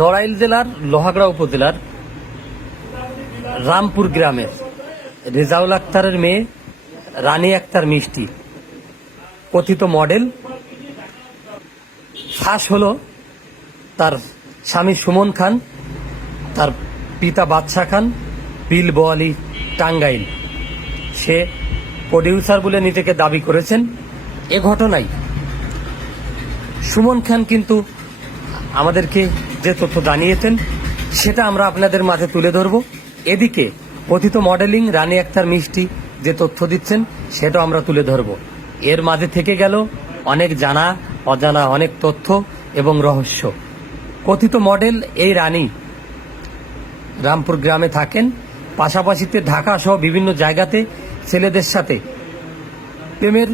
নড়াইল জেলার লোহাগড়া উপজেলার রামপুর গ্রামের রেজাউল আক্তারের মেয়ে রানী আক্তার মিষ্টি কথিত মডেল ফাঁস হলো তার স্বামী সুমন খান, তার পিতা বাদশা খান, বিল বোয়ালি, টাঙ্গাইল। সে প্রডিউসার বলে নিজেকে দাবি করেছেন। এ ঘটনায় সুমন খান কিন্তু আমাদেরকে যে তথ্য জানিয়েছেন সেটা আমরা আপনাদের মাঝে তুলে ধরব। এদিকে কথিত মডেলিং রানী আক্তার মিষ্টি যে তথ্য দিচ্ছেন সেটাও আমরা তুলে ধরব। এর মাঝে থেকে গেল অনেক জানা অজানা অনেক তথ্য এবং রহস্য। কথিত মডেল এই রানী রামপুর গ্রামে থাকেন, পাশাপাশিতে ঢাকা সহ বিভিন্ন জায়গাতে ছেলেদের সাথে প্রেমের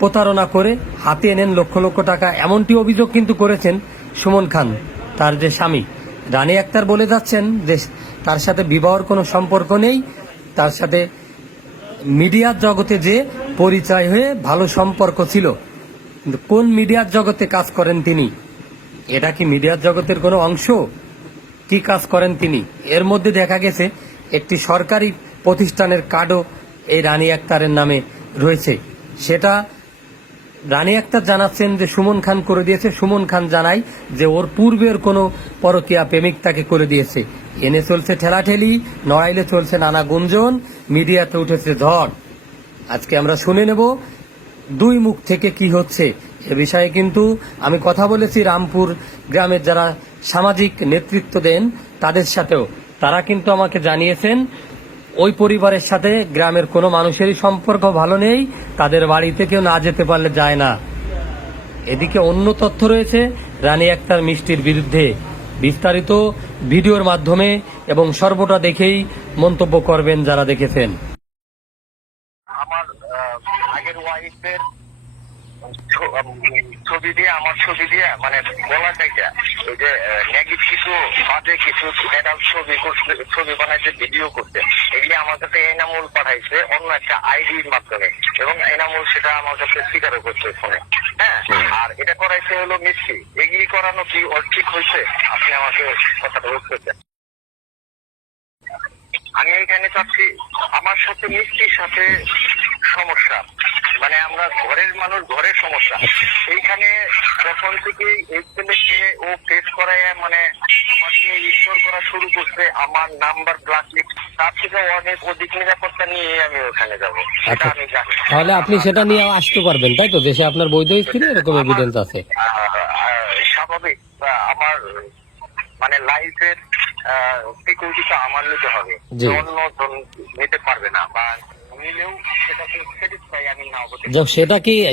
প্রতারণা করে হাতে এনেন লক্ষ লক্ষ টাকা, এমনটি অভিযোগ কিন্তু করেছেন সুমন খান। তার যে স্বামী রানী আক্তার বলে যাচ্ছেন যে তার সাথে বিবাহর কোনো সম্পর্ক নেই, তার সাথে মিডিয়ার জগতে যে পরিচয় হয়ে ভালো সম্পর্ক ছিল। কিন্তু কোন মিডিয়ার জগতে কাজ করেন তিনি? এটা কি মিডিয়ার জগতের কোনো অংশ? কি কাজ করেন তিনি? এর মধ্যে দেখা গেছে একটি সরকারি প্রতিষ্ঠানের কার্ডও এই রানী আক্তারের নামে রয়েছে। সেটা রানী আক্তার জানাচ্ছেন যে সুমন খান করে দিয়েছে। সুমন খান জানায় যে ওর পূর্বের কোনো পরকীয়া প্রেমিক তাকে করে দিয়েছে। এনে চলছে ঠেলাঠেলি, নড়াইলে চলছে নানা গুঞ্জন, মিডিয়াতে উঠেছে ঝড়। আজকে আমরা শুনে নেব দুই মুখ থেকে কি হচ্ছে এ বিষয়ে। কিন্তু আমি কথা বলেছি রামপুর গ্রামের যারা সামাজিক নেতৃত্ব দেন তাদের সাথেও, তারা কিন্তু আমাকে জানিয়েছেন ওই পরিবারের সাথে গ্রামের কোনো মানুষেরই সম্পর্ক ভালো নেই, তাদের বাড়িতে কেউ না যেতে পারলে যায় না। এদিকে অন্য তথ্য রয়েছে রানী আক্তার মিষ্টির বিরুদ্ধে। বিস্তারিত ভিডিওর মাধ্যমে এবং সর্বটা দেখেই মন্তব্য করবেন যারা দেখেছেন। আমার আগের ওয়াইফের ছবি দিয়ে আমার ছবি দিয়ে মানে বলা যায় ওই যে নেগেটিভ কিছু বাজে কিছু অ্যাডাল্ট ছবি বানাইছে, ভিডিও করতে, এগুলি আমার কাছে এনামুল পাঠাইছে অন্য একটা আইডির মাধ্যমে, এবং এনামুল সেটা আমার কাছে স্বীকারও করছে ফোনে। হ্যাঁ, আর এটা করাইছে হলো মিষ্টি। এগুলি করানো কি ওর ঠিক হয়েছে? আপনি আমাকে কথাটা বলতেছেন। আমি এখানে চাচ্ছি আমার সাথে মিষ্টির সাথে সমস্যা, মানে আমরা ঘরের মানুষ, ঘরের সমস্যা। এইখানে যখন থেকে এই ছেলেকে ও ফেস করায় মানে আমাকে ইগনোর করা শুরু করছে, আমার নাম্বার ব্ল্যাকলিস্ট, তার থেকে অনেক অধিক নিরাপত্তা নিয়ে আমি ওখানে যাবো, সেটা আমি জানি। তাহলে আপনি সেটা নিয়ে আসতে পারবেন তাই তো? দেশে আপনার বৈধ স্ত্রী এরকম এভিডেন্স আছে? স্বাভাবিক, আমার মানে লাইফের সিকিউরিটিটা আমার নিতে হবে, অন্য নিতে পারবে না, বা নিলেও সেটাকে স্যাটিসফাই আমি না হতে।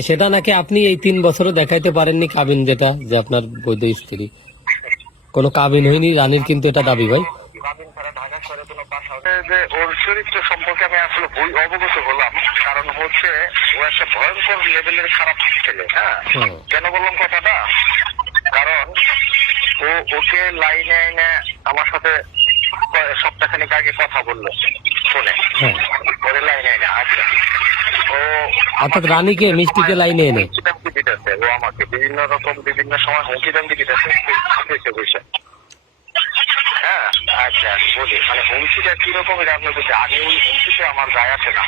সেটা নাকি আপনি এই 3 বছরে দেখাইতে পারেননি কাবিন, যেটা যে আপনার বৈধ স্ত্রী কোনো কাবিন হয়নি রানীর, কিন্তু এটা দাবি ভাই। কাবিন ছাড়া ঢাকা শহরে কোনো বাসা যে ওর চরিত্র সম্পর্কে আমি আসলে অবগত হলাম, কারণ হচ্ছে ও একটা ভয়ঙ্কর লেভেলের খারাপ ছেলে। হ্যাঁ, কেন বললাম কথাটা? কারণ ওকে লাইনে এনে আমার সাথে সপ্তাহখানিক আগে কথা বললো ফোনে, ওরে লাইনে এনে। আচ্ছা, ও অর্থাৎ রানীকে মিষ্টিকে লাইনে এনে হুমকি দিতেছে, ও আমাকে বিভিন্ন রকম বিভিন্ন সময় হুমকি দামকি দিতেছে বসে। হ্যাঁ, আচ্ছা বলি, মানে হুমকিটা কিরকম এটা আপনি বলছে। আমি ওই হুমকিতে আমার গায়ে আসে না।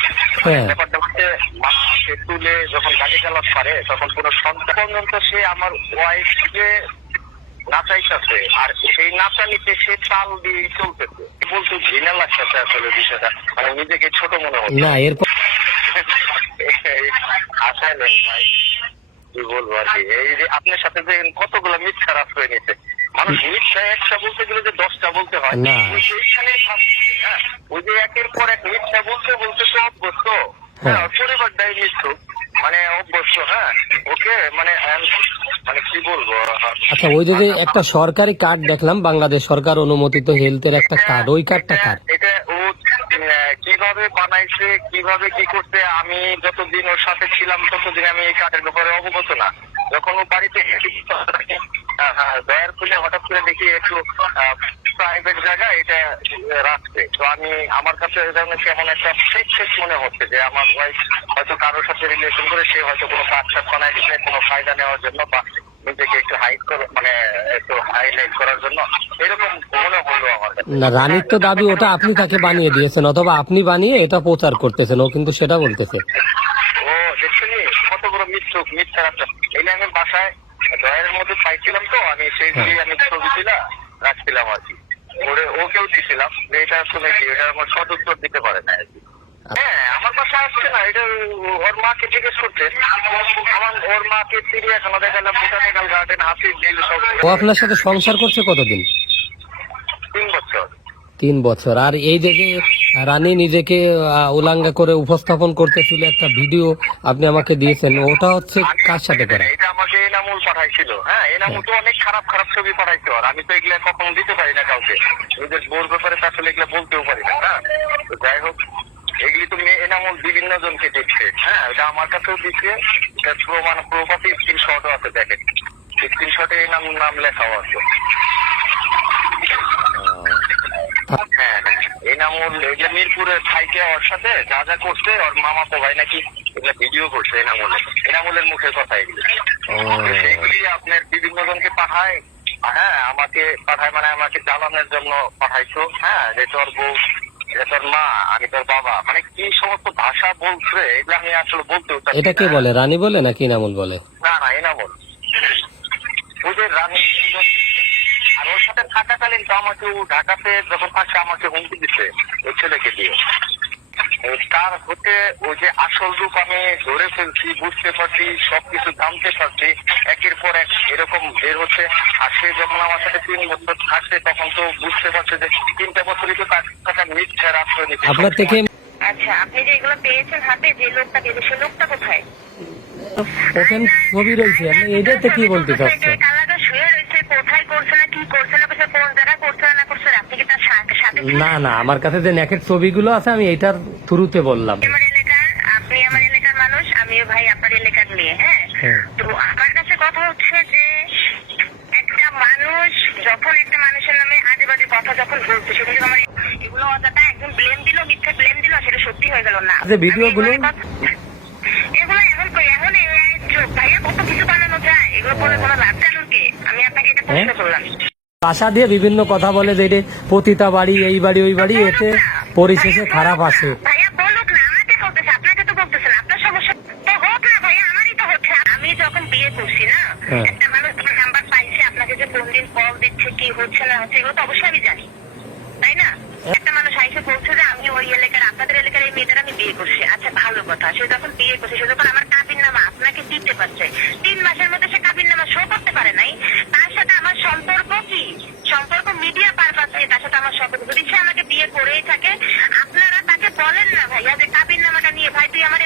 ব্যাপারটা হচ্ছে মাকে তুলে যখন গাড়ি চালাতে পারে তখন কোনো সন্তান পর্যন্ত সে আমার ওয়াইফকে নাচাইতেছে, আর সেই নাচানিতে সে তাল দিয়ে চলতেছে। বলতে ঘৃণা লাগতেছে আসলে বিষয়টা, মানে নিজেকে ছোট মনে হচ্ছে না। এরপর আশায় নেই ভাই, কি বলবো আর কি। এই যে আপনার সাথে যে কতগুলো মিথ্যা রাত হয়ে নিচ্ছে, মানুষ মিথ্যা একটা বলতে গেলে যে 10টা বলতে হয়, সেইখানে হ্যাঁ, ওই যে একের পর এক মিথ্যা বলতে বলতে তো অভ্যস্ত। হ্যাঁ, পরিবারটাই মৃত্যু মানে অভ্যস্ত। হ্যাঁ, ওকে মানে মানে কি বলবো। আচ্ছা, ওই যে একটা সরকারি কার্ড দেখলাম, বাংলাদেশ সরকার অনুমোদিত হেলথের একটা কার্ড, ওই কার্ডটা কার? এটা ও কিভাবে বানাইছে, কিভাবে কি করতে, আমি যতদিন ওর সাথে ছিলাম ততদিন আমি এই কার্ডের ব্যাপারে অবগত না। যখন ও বাড়িতে দয়ার খুলে হঠাৎ করে দেখি একটু প্রাইভেট জায়গা এটা রাখছে, তো আমি আমার কাছে কেমন একটা ফেক মনে হচ্ছে যে আমার ওয়াইফ হয়তো কারোর সাথে রিলেশন করে সে হয়তো কোনো কাজ টাজ বানাই দিচ্ছে কোনো ফায়দা নেওয়ার জন্য, বা নিজেকে একটু হাইট মানে একটু হাইলাইট করার জন্য এরকম মনে হলো আমার কাছে। না, রানীর তো দাবি ওটা আপনি তাকে বানিয়ে দিয়েছেন, অথবা আপনি বানিয়ে এটা প্রচার করতেছেন, ও কিন্তু সেটা বলতেছে। ও দেখছেন কত বড় মিথ্যা রাস্তা। এই নিয়ে আমি বাসায় ড্রয়ারের মধ্যে পাইছিলাম, তো আমি সেইগুলি আমি ছবি তুলা রাখছিলাম আর কি, ওকেও দিছিলাম যে এটা শুনে কি এটা আমার সদুত্তর দিতে পারে না আর কি। হ্যাঁ, আমার বাসা আসছে না, এটা ওর মাকে জিজ্ঞেস করছে। ওর মাকে চিড়িয়াখানা দেখালাম, বোটানিক্যাল গার্ডেন, হাফিজ ঝিল সব। ও আপনার সাথে সংসার করছে কতদিন? 3 বছর। 3 বছর। আর এই যে যে রানী নিজেকে উলাঙ্গা করে উপস্থাপন করতেছিল একটা ভিডিও আপনি আমাকে দিয়েছেন, ওটা হচ্ছে কার সাথে করা? এটা আমাকে এনামুল পাঠাইছিল। হ্যাঁ, এনামুল তো অনেক খারাপ খারাপ ছবি পাঠাইছে। আর আমি তো এগুলা কখনো দিতে পারি না কাউকে, নিজের বোর ব্যাপারে তো আসলে এগুলা বলতেও পারি না। হ্যাঁ, তো যাই হোক, এগুলি তো এনামুল বিভিন্ন জনকে দিচ্ছে। হ্যাঁ, এটা আমার কাছেও দিচ্ছে, এটা প্রপার্টি স্ক্রিনশটও আছে, দেখেন স্ক্রিনশটে নাম লেখাও আছে। হ্যাঁ, এনামুল এগুলা মিরপুরের থাইকে ওর সাথে যা যা করছে, ওর মামাতো ভাই নাকি এগুলা ভিডিও করছে এনামুলের মুখের কথা এগুলি। সেগুলি আপনার বিভিন্ন জনকে পাঠায়। হ্যাঁ, আমাকে পাঠায় মানে আমাকে জ্বালানোর জন্য পাঠাইছো। হ্যাঁ, যে তোর বউ, এটা তোর মা, আমি তোর বাবা, মানে কি সমস্ত ভাষা বলছে এগুলো আমি আসলে বলতেও চাই। এটা কে বলে, রানী বলে নাকি ইনামুল বলে? না না, এনামুল। ওই যে রানী, আর ওর সাথে থাকাকালীন তো আমাকে ঢাকাতে যখন থাকছে আমাকে হুমকি দিচ্ছে ওই ছেলেকে দিয়ে। তার হতে ওই যে আসল রূপ আমি ধরে ফেলছি, বুঝতে পারছি, সবকিছু জানতে পারছি, একের পর এক এরকম বের হচ্ছে। আর সে যখন আমার সাথে 3 বছর থাকছে তখন তো বুঝতে পারছে যে 3টা বছরই তো তার মিথ্যার আশ্রয় নিচ্ছে। আপনার থেকে আচ্ছা, আপনি যে এগুলো পেয়েছেন হাতে, যে লোকটা পেয়েছে সে লোকটা কোথায়? ওখানে ছবি রয়েছে, আপনি এটাতে কি বলতে চাচ্ছেন? কালারটা শুয়ে রয়েছে, কোথায় করছে না, কি করছে না, কোন জায়গায় করছে না করছে, আপনি কি তার সাথে? না না, আমার কাছে যে নেকেট ছবিগুলো আছে আমি এইটার থ্রুতে বললাম। আমার এলাকার, আপনি আমার এলাকার মানুষ, আমিও ভাই আপনার এলাকার মেয়ে। হ্যাঁ, তো আমার কাছে কথা হচ্ছে যে একটা মানুষ যখন একটা মানুষের নামে আজে বাজে কথা যখন বলছে, সেগুলো আমার এগুলো অযথা একজন ব্লেম দিল, মিথ্যে ব্লেম দিল, সেটা সত্যি হয়ে গেল না। যে ভিডিওগুলো এগুলো এখন ভাইয়া কত কিছু বানানো যায়, এগুলো বলে কোনো লাভ জানুন কি? আমি আপনাকে এটা প্রশ্ন করলাম। ভাষা দিয়ে বিভিন্ন কথা বলে যে এটা পতিতা বাড়ি, এই বাড়ি ওই বাড়ি, এতে পরিশেষে খারাপ আসে। ভাইয়া বলুক না, আমাকে বলতেছে, আপনাকে তো বলতেছে না, আপনার সমস্যা তো হোক না ভাইয়া, আমারই তো হচ্ছে। আমি যখন বিয়ে করছি না, একটা মানুষ তোমার নাম্বার পাইছে, আপনাকে যে কোন দিন কল দিচ্ছে, কি হচ্ছে না হচ্ছে, এগুলো তো অবশ্যই আমি জানি, তাই না? একটা মানুষ আইসে বলছে যে আমি ওই এলাকার, আপনাদের এলাকার এই মেয়েটার আমি বিয়ে করছি। আচ্ছা, ভালো কথা। সে যখন বিয়ে করছে, সে যখন আমার কাবিন নামা আপনাকে দিতে পারছে, 3 মাসের মধ্যে সে কাবিন নামা শো করতে পারে নাই, তার সাথে আমার সম্পর্ক কি? সম্পর্ক মিডিয়া পারপাস নিয়ে তার সাথে আমার সম্পর্ক। যদি সে আমাকে বিয়ে করেই থাকে, আপনারা তাকে বলেন না ভাইয়া যে কাবিন নামাটা নিয়ে, ভাই তুই আমার